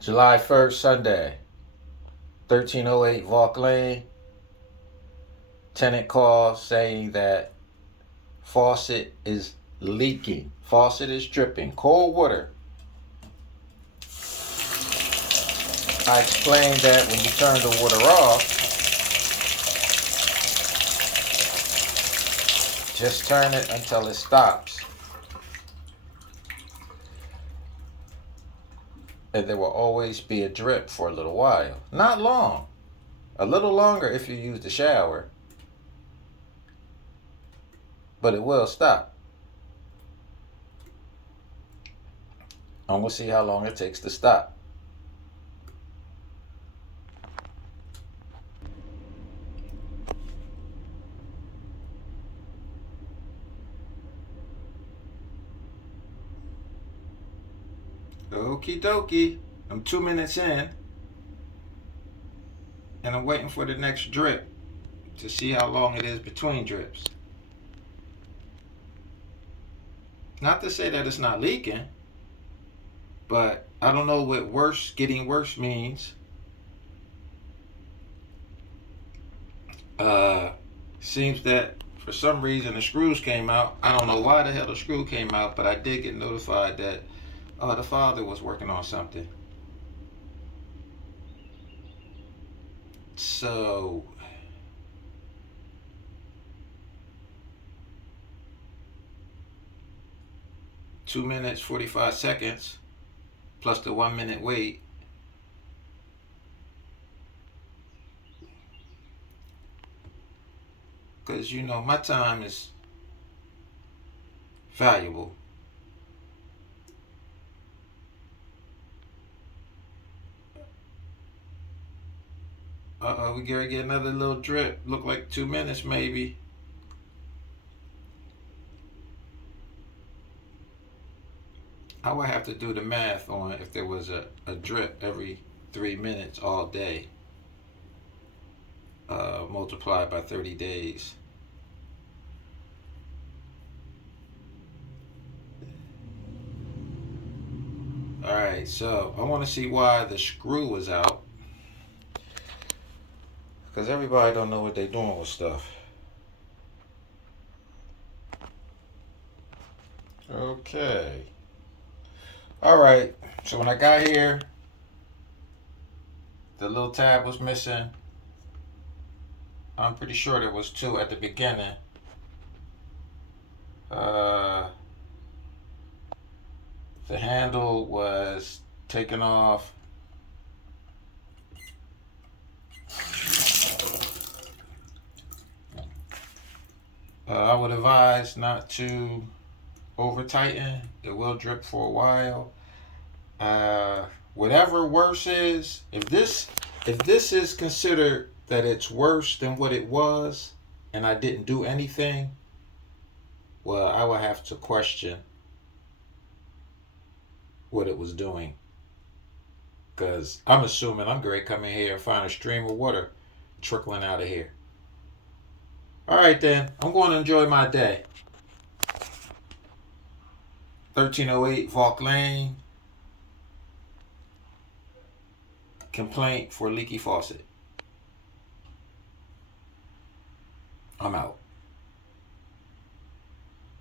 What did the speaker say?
July 1st, Sunday, 1308 Valk Lane. Tenant call saying that faucet is leaking. Faucet is dripping. Cold water. I explained that when you turn the water off, just turn it until it stops. And there will always be a drip for a little while. Not long. A little longer if you use the shower. But it will stop. And we'll see how long it takes to stop. Okie dokie. I'm 2 minutes in. And I'm waiting for the next drip to see how long it is between drips. Not to say that it's not leaking, but I don't know what worse, getting worse means. Seems that for some reason the screws came out. I don't know why the hell the screw came out, but I did get notified that the father was working on something. So two minutes 45 seconds plus the 1 minute wait. Because you know my time is valuable. We gotta get another little drip. Look like 2 minutes maybe. I would have to do the math on if there was a drip every 3 minutes all day. Multiplied by 30 days. Alright, so I want to see why the screw was out. Because everybody don't know what they're doing with stuff. Okay. Alright, so when I got here, the little tab was missing. I'm pretty sure there was two at the beginning. The handle was taken off. I would advise not to over tighten. It will drip for a while. Whatever worse is, if this is considered that it's worse than what it was and I didn't do anything, well, I would have to question what it was doing. Because I'm assuming I'm going to come in here and find a stream of water trickling out of here. Alright then, I'm going to enjoy my day. 1308 Valk Lane. Complaint for leaky faucet.